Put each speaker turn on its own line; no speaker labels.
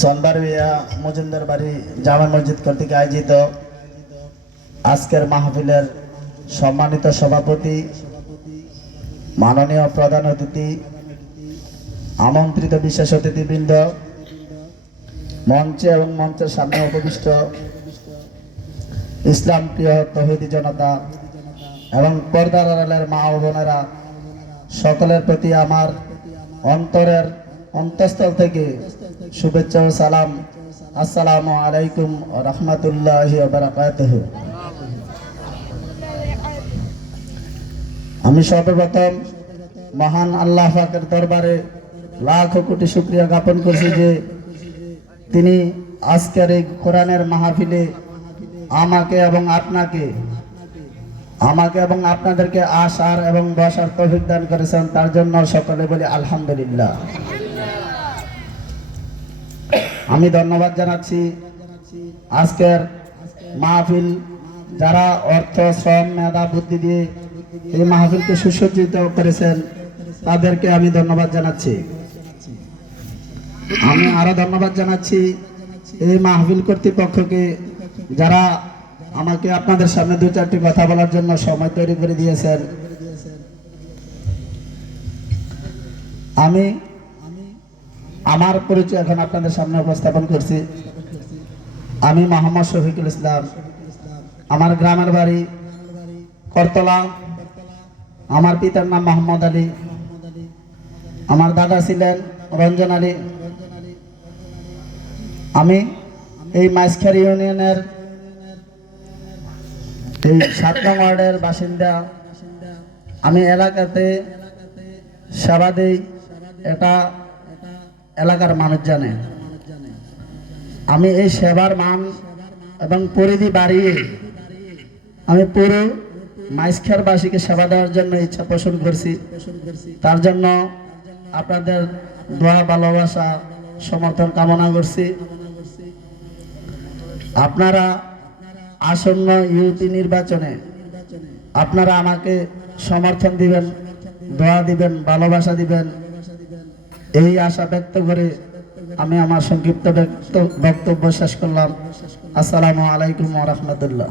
সন্দারবিয়া মজুমদার বাড়ি জামা মসজিদ কর্তৃক আয়োজিত আজকের মাহফিলের সম্মানিত সভাপতি, মাননীয় প্রধান অতিথি, আমন্ত্রিত বিশেষ অতিথিবৃন্দ, মঞ্চে এবং মঞ্চের সামনে উপবিষ্ট ইসলাম প্রিয় তহিদি জনতা এবং পর্দার আড়ালের মা ও বোনেরা, সকলের প্রতি আমার অন্তরের অন্তঃস্থল থেকে শুভেচ্ছা ও সালাম। আসসালামু আলাইকুম রহমতুল্লাহ বারাকাতুহু। আমি সর্বপ্রথম মহান আল্লাহ পাকের দরবারে লাখ কোটি শুক্রিয়া জ্ঞাপন করছি যে তিনি আজকের এই কোরআনের মাহফিলে আমাকে এবং আপনাকে, আমাকে এবং আপনাদেরকে আসার এবং বসার তৌফিক দান করেছেন। তার জন্য সকলে বলি আলহামদুলিল্লাহ। আমি ধন্যবাদ জানাচ্ছি। আজকের মাহফিল যারা অর্থ, শ্রম, মেধা, বুদ্ধি দিয়ে এই মাহফিলকে সুসজ্জিত করেছেন, তাদেরকে আমি ধন্যবাদ জানাচ্ছি। আমি আরও ধন্যবাদ জানাচ্ছি এই মাহফিল কর্তৃপক্ষকে, যারা আমাকে আপনাদের সামনে দু চারটি কথা বলার জন্য সময় তৈরি করে দিয়েছেন। আমি আমার পরিচয় এখন আপনাদের সামনে উপস্থাপন করছি। আমি মোহাম্মদ শফিকুল ইসলাম। আমার গ্রামের বাড়ি করতলা। আমার পিতার নাম মোহাম্মদ আলী। আমার দাদা ছিলেন রঞ্জন আলী। আমি এই মাইসখারি ইউনিয়নের এই সাত নং ওয়ার্ডের বাসিন্দা। আমি এলাকাতে সেবা দিই। এটা এলাকার মানুষ জানে। আমি এই সেবার মান এবং পরিধি বাড়িয়ে আমি পুরো মাইসখারবাসীকে সেবা দেওয়ার জন্য ইচ্ছা পোষণ করছি। তার জন্য আপনাদের দোয়া, ভালোবাসা, সমর্থন কামনা করছি। আপনারা আসন্ন ইউপি নির্বাচনে আপনারা আমাকে সমর্থন দিবেন, দোয়া দিবেন, ভালোবাসা দিবেন। এই আশা ব্যক্ত করে আমি আমার সংক্ষিপ্ত বক্তব্য শেষ করলাম। আসসালামু আলাইকুম রহমতুল্লাহ।